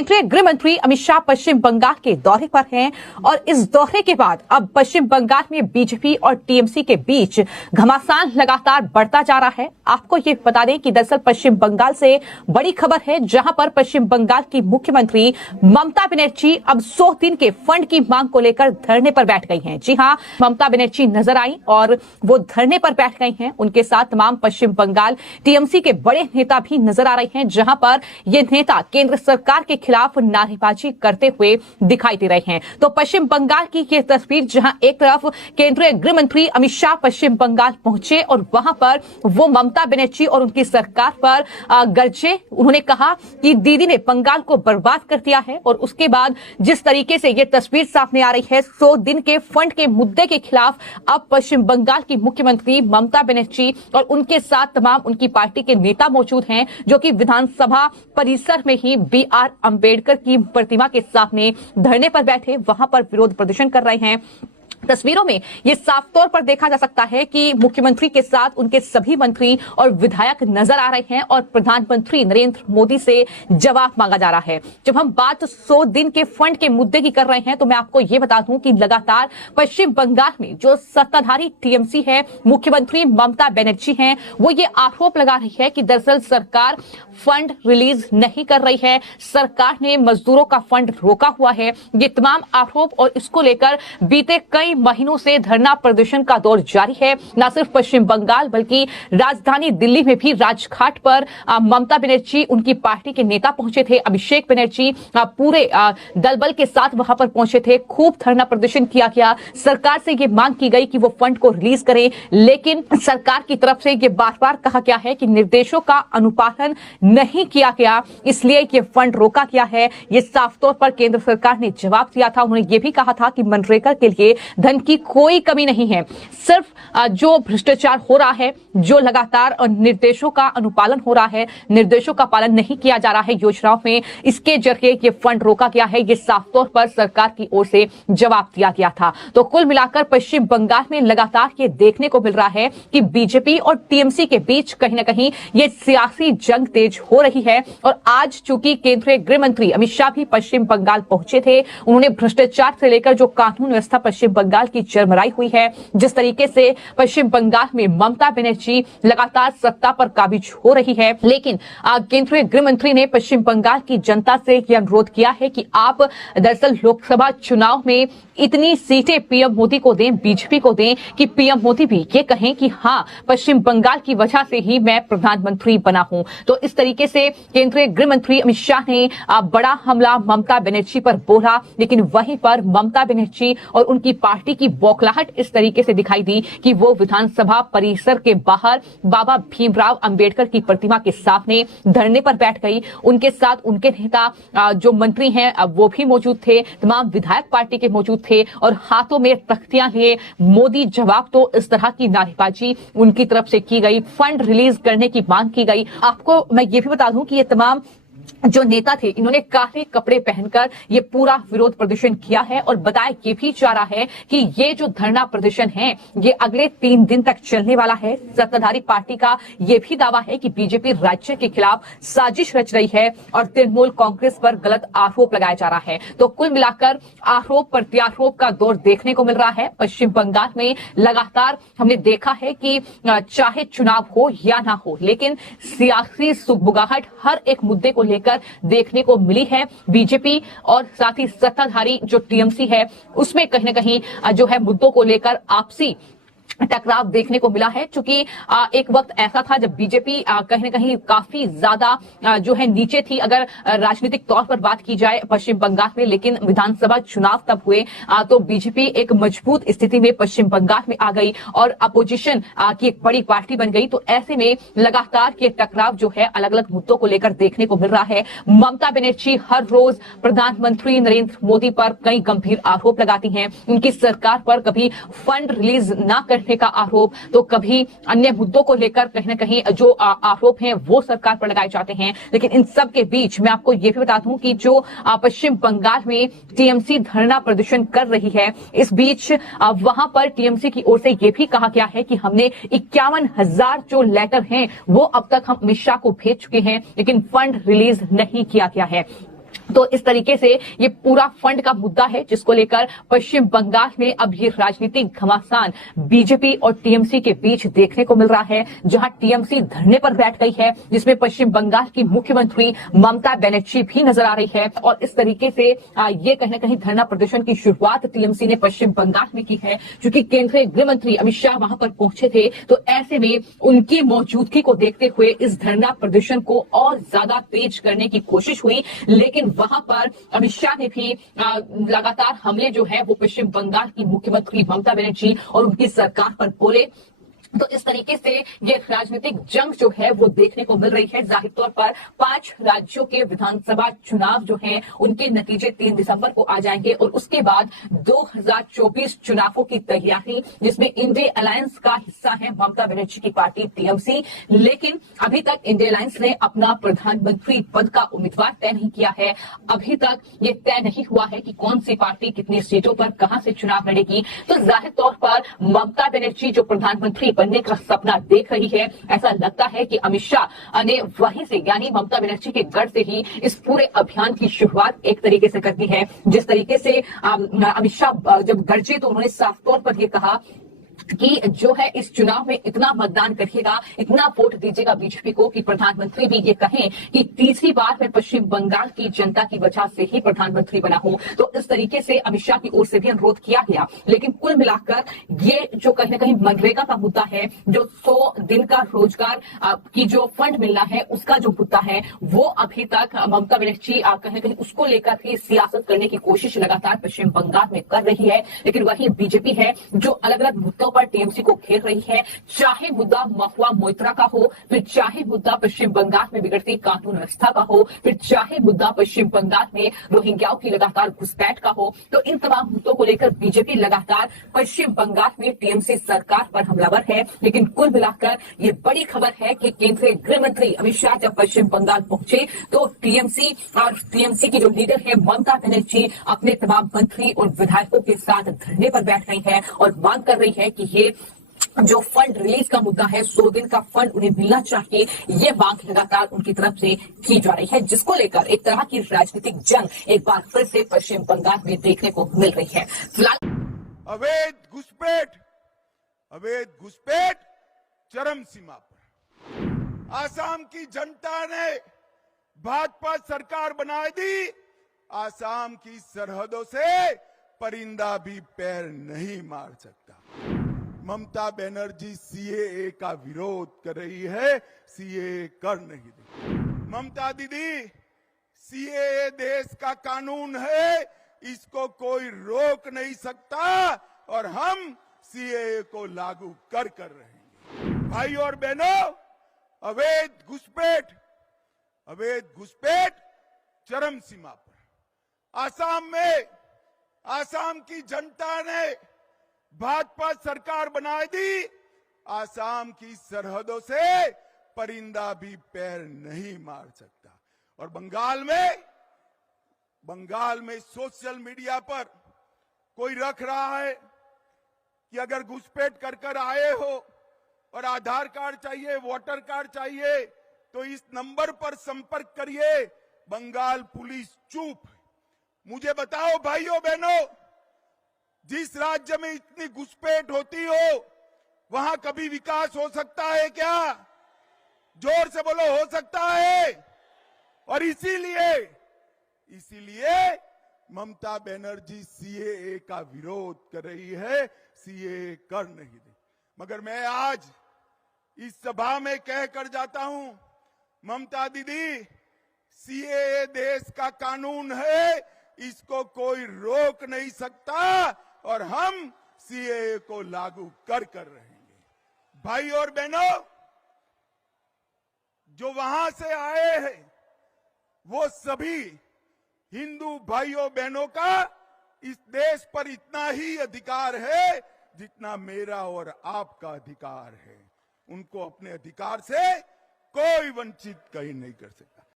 केंद्रीय गृह मंत्री अमित शाह पश्चिम बंगाल के दौरे पर हैं और इस दौरे के बाद अब पश्चिम बंगाल में बीजेपी और टीएमसी के बीच घमासान लगातार बढ़ता जा रहा है। आपको ये बता दें कि दरअसल पश्चिम बंगाल से बड़ी खबर है, जहां पर पश्चिम बंगाल की मुख्यमंत्री ममता बनर्जी अब 100 दिन के फंड की मांग को लेकर धरने पर बैठ गई हैं। जी हां, ममता बनर्जी नजर आई और वो धरने पर बैठ गई हैं। उनके साथ तमाम पश्चिम बंगाल टीएमसी के बड़े नेता भी नजर आ रहे हैं, जहां पर ये नेता केंद्र सरकार के खिलाफ नारेबाजी करते हुए दिखाई दे रहे हैं। तो पश्चिम बंगाल की ये तस्वीर, जहां एक तरफ केंद्रीय गृह मंत्री अमित शाह पश्चिम बंगाल पहुंचे और वहां पर वो ममता बनर्जी और उनकी सरकार पर गरजे। उन्होंने कहा कि दीदी ने बंगाल को बर्बाद कर दिया है और उसके बाद जिस तरीके से ये तस्वीर सामने आ रही है 100 दिन के फंड के मुद्दे के खिलाफ, अब पश्चिम बंगाल की मुख्यमंत्री ममता बनर्जी और उनके साथ तमाम उनकी पार्टी के नेता मौजूद हैं, जो कि विधानसभा परिसर में ही बी.आर. अंबेडकर की प्रतिमा के सामने धरने पर बैठे वहां पर विरोध प्रदर्शन कर रहे हैं। तस्वीरों में यह साफ तौर पर देखा जा सकता है कि मुख्यमंत्री के साथ उनके सभी मंत्री और विधायक नजर आ रहे हैं और प्रधानमंत्री नरेंद्र मोदी से जवाब मांगा जा रहा है। जब हम बात 100 दिन के फंड के मुद्दे की कर रहे हैं, तो मैं आपको यह बता दूं कि लगातार पश्चिम बंगाल में जो सत्ताधारी टीएमसी है, मुख्यमंत्री ममता बनर्जी हैं, वो ये आरोप लगा रही है कि दरअसल सरकार फंड रिलीज नहीं कर रही है, सरकार ने मजदूरों का फंड रोका हुआ है। ये तमाम आरोप और इसको लेकर बीते कई महीनों से धरना प्रदर्शन का दौर जारी है। न सिर्फ पश्चिम बंगाल बल्कि राजधानी दिल्ली में भी राजघाट पर ममता बनर्जी, उनकी पार्टी के नेता पहुंचे थे। अभिषेक बनर्जी पूरे दल बल के साथ वहां पर पहुंचे थे। खूब धरना प्रदर्शन किया गया। सरकार से ये मांग की गई कि वो फंड को रिलीज करें, लेकिन सरकार की तरफ से ये बार बार कहा गया है कि निर्देशों का अनुपालन नहीं किया गया, इसलिए ये फंड रोका गया है। ये साफ तौर पर केंद्र सरकार ने जवाब दिया था। उन्होंने ये भी कहा था कि मनरेगा के लिए धन की कोई कमी नहीं है, सिर्फ जो भ्रष्टाचार हो रहा है, जो लगातार निर्देशों का अनुपालन हो रहा है, निर्देशों का पालन नहीं किया जा रहा है योजनाओं में, इसके जरिए ये फंड रोका गया है। ये साफ तौर पर सरकार की ओर से जवाब दिया गया था। तो कुल मिलाकर पश्चिम बंगाल में लगातार ये देखने को मिल रहा है कि बीजेपी और टीएमसी के बीच कहीं ना कहीं ये सियासी जंग तेज हो रही है। और आज चूंकि केंद्रीय गृह मंत्री अमित शाह भी पश्चिम बंगाल पहुंचे थे, उन्होंने भ्रष्टाचार से लेकर जो कानून व्यवस्था पश्चिम बंगाल की चरमराई हुई है, जिस तरीके से पश्चिम बंगाल में ममता बनर्जी लगातार सत्ता पर काबिज हो रही है, लेकिन केंद्रीय गृह मंत्री ने पश्चिम बंगाल की जनता से यह अनुरोध किया है कि आप दरअसल लोकसभा चुनाव में इतनी सीटें पीएम मोदी को दें, बीजेपी को दें, कि पीएम मोदी भी ये कहें कि हाँ, पश्चिम बंगाल की वजह से ही मैं प्रधानमंत्री बना हूं। तो इस तरीके से केंद्रीय गृह मंत्री अमित शाह ने बड़ा हमला ममता बनर्जी पर बोला, लेकिन वहीं पर ममता बनर्जी और उनकी पार्टी की बौखलाहट इस तरीके से दिखाई दी कि वो विधानसभा परिसर के बाहर बाबा भीमराव अंबेडकर की प्रतिमा के सामने धरने पर बैठ गई। उनके साथ उनके नेता जो मंत्री हैं वो भी मौजूद थे, तमाम विधायक पार्टी के मौजूद थे और हाथों में तख्तियां लिए मोदी जवाब। तो इस तरह की नारेबाजी उनकी तरफ से की गई, फंड रिलीज करने की मांग की गई। आपको मैं ये भी बता दूं कि ये तमाम जो नेता थे, इन्होंने काले कपड़े पहनकर ये पूरा विरोध प्रदर्शन किया है और बताया ये भी जा रहा है कि ये जो धरना प्रदर्शन है ये अगले 3 दिन तक चलने वाला है। सत्ताधारी पार्टी का ये भी दावा है कि बीजेपी राज्य के खिलाफ साजिश रच रही है और तृणमूल कांग्रेस पर गलत आरोप लगाया जा रहा है। तो कुल मिलाकर आरोप प्रत्यारोप का दौर देखने को मिल रहा है पश्चिम बंगाल में। लगातार हमने देखा है कि चाहे चुनाव हो या ना हो, लेकिन सियासी सुगबुगाहट हर एक मुद्दे को लेकर देखने को मिली है। बीजेपी और साथ ही सत्ताधारी जो टीएमसी है, उसमें कहीं ना कहीं जो है मुद्दों को लेकर आपसी टकराव देखने को मिला है। चूंकि एक वक्त ऐसा था जब बीजेपी कहीं न कहीं काफी ज्यादा जो है नीचे थी, अगर राजनीतिक तौर पर बात की जाए पश्चिम बंगाल में, लेकिन विधानसभा चुनाव तब हुए तो बीजेपी एक मजबूत स्थिति में पश्चिम बंगाल में आ गई और अपोजिशन की एक बड़ी पार्टी बन गई। तो ऐसे में लगातार ये टकराव जो है अलग अलग मुद्दों को लेकर देखने को मिल रहा है। ममता बनर्जी हर रोज प्रधानमंत्री नरेंद्र मोदी पर कई गंभीर आरोप लगाती हैं। उनकी सरकार पर कभी फंड रिलीज न करने का आरोप, तो कभी अन्य मुद्दों को लेकर कहीं न कहीं जो आरोप हैं वो सरकार पर लगाए जाते हैं। लेकिन इन सब के बीच मैं आपको ये भी बता दूं कि जो पश्चिम बंगाल में टीएमसी धरना प्रदर्शन कर रही है, इस बीच वहां पर टीएमसी की ओर से ये भी कहा गया है कि हमने 51,000 जो लेटर हैं वो अब तक हम अमित शाह को भेज चुके हैं, लेकिन फंड रिलीज नहीं किया गया है। तो इस तरीके से ये पूरा फंड का मुद्दा है जिसको लेकर पश्चिम बंगाल में अब ये राजनीतिक घमासान बीजेपी और टीएमसी के बीच देखने को मिल रहा है, जहां टीएमसी धरने पर बैठ गई है, जिसमें पश्चिम बंगाल की मुख्यमंत्री ममता बनर्जी भी नजर आ रही है। और इस तरीके से ये कहीं ना कहीं धरना प्रदर्शन की शुरुआत टीएमसी ने पश्चिम बंगाल में की है, क्योंकि केंद्रीय गृह मंत्री अमित शाह वहां पर पहुंचे थे। तो ऐसे में उनकी मौजूदगी को देखते हुए इस धरना प्रदर्शन को और ज्यादा तेज करने की कोशिश हुई, लेकिन वहां पर अमित शाह ने भी लगातार हमले जो है वो पश्चिम बंगाल की मुख्यमंत्री ममता बनर्जी और उनकी सरकार पर बोले। तो इस तरीके से ये राजनीतिक जंग जो है वो देखने को मिल रही है। जाहिर तौर पर 5 राज्यों के विधानसभा चुनाव जो हैं उनके नतीजे 3 दिसंबर को आ जाएंगे और उसके बाद 2024 चुनावों की तैयारी, जिसमें इंडिया अलायंस का हिस्सा है ममता बनर्जी की पार्टी टीएमसी। लेकिन अभी तक इंडिया अलायंस ने अपना प्रधानमंत्री पद का उम्मीदवार तय नहीं किया है। अभी तक ये तय नहीं हुआ है कि कौन सी पार्टी कितनी सीटों पर कहां से चुनाव लड़ेगी। तो जाहिर तौर पर ममता बनर्जी जो प्रधानमंत्री बनने का सपना देख रही है, ऐसा लगता है कि अमित शाह ने वहीं से यानी ममता बनर्जी के गढ़ से ही इस पूरे अभियान की शुरुआत एक तरीके से कर दी है। जिस तरीके से अमित शाह जब गरजे तो उन्होंने साफ तौर पर यह कहा कि जो है इस चुनाव में इतना मतदान करिएगा, इतना वोट दीजिएगा बीजेपी को कि प्रधानमंत्री भी ये कहें कि तीसरी बार मैं पश्चिम बंगाल की जनता की वजह से ही प्रधानमंत्री बना हूं। तो इस तरीके से अमित शाह की ओर से भी अनुरोध किया गया। लेकिन कुल मिलाकर ये जो कहीं ना कहीं मनरेगा का मुद्दा है, जो 100 दिन का रोजगार की जो फंड मिलना है उसका जो मुद्दा है, वो अभी तक ममता बनर्जी कहीं ना कहीं उसको लेकर ही सियासत करने की कोशिश लगातार पश्चिम बंगाल में कर रही है। लेकिन वही बीजेपी है जो अलग अलग मुद्दों पर टीएमसी को घेर रही है, चाहे मुद्दा महुआ मोइत्रा का हो, फिर चाहे मुद्दा पश्चिम बंगाल में बिगड़ती कानून व्यवस्था का हो, फिर चाहे मुद्दा पश्चिम बंगाल में रोहिंग्याओं की लगातार घुसपैठ का हो। तो इन तमाम मुद्दों को लेकर बीजेपी लगातार पश्चिम बंगाल में टीएमसी सरकार पर हमलावर है। लेकिन कुल मिलाकर ये बड़ी खबर है कि केंद्रीय गृह मंत्री अमित शाह जब पश्चिम बंगाल पहुंचे तो टीएमसी की जो लीडर है ममता बनर्जी अपने तमाम मंत्री और विधायकों के साथ धरने पर बैठ गई है और मांग कर रही है कि ये जो फंड रिलीज का मुद्दा है, 100 दिन का फंड उन्हें मिलना चाहिए, ये मांग लगातार उनकी तरफ से की जा रही है, जिसको लेकर एक तरह की राजनीतिक जंग एक बार फिर से पश्चिम बंगाल में देखने को मिल रही है। फिलहाल अवैध घुसपैठ चरम सीमा पर। आसाम की जनता ने भाजपा सरकार बना दी। आसाम की सरहदों से परिंदा भी पैर नहीं मार सकता। ममता बनर्जी सीएए का विरोध कर रही है, सीएए कर नहीं रही। ममता दीदी, सीएए देश का कानून है, इसको कोई रोक नहीं सकता और हम सीएए को लागू कर रहेंगे। भाई और बहनों, अवैध घुसपैठ चरम सीमा पर। आसाम की जनता ने भाजपा सरकार बना दी। आसाम की सरहदों से परिंदा भी पैर नहीं मार सकता। और बंगाल में सोशल मीडिया पर कोई रख रहा है कि अगर घुसपैठ कर आए हो और आधार कार्ड चाहिए, वोटर कार्ड चाहिए, तो इस नंबर पर संपर्क करिए। बंगाल पुलिस चुप। मुझे बताओ भाइयों बहनों, जिस राज्य में इतनी घुसपैठ होती हो वहां कभी विकास हो सकता है क्या? जोर से बोलो, हो सकता है? और इसीलिए ममता बनर्जी सीएए का विरोध कर रही है, सीएए कर नहीं रही। मगर मैं आज इस सभा में कहकर जाता हूं, ममता दीदी, सीएए देश का कानून है, इसको कोई रोक नहीं सकता और हम सीएए को लागू कर रहेंगे। भाई और बहनों, जो वहां से आए हैं वो सभी हिंदू भाइयों बहनों का इस देश पर इतना ही अधिकार है जितना मेरा और आपका अधिकार है। उनको अपने अधिकार से कोई वंचित कहीं नहीं कर सकता।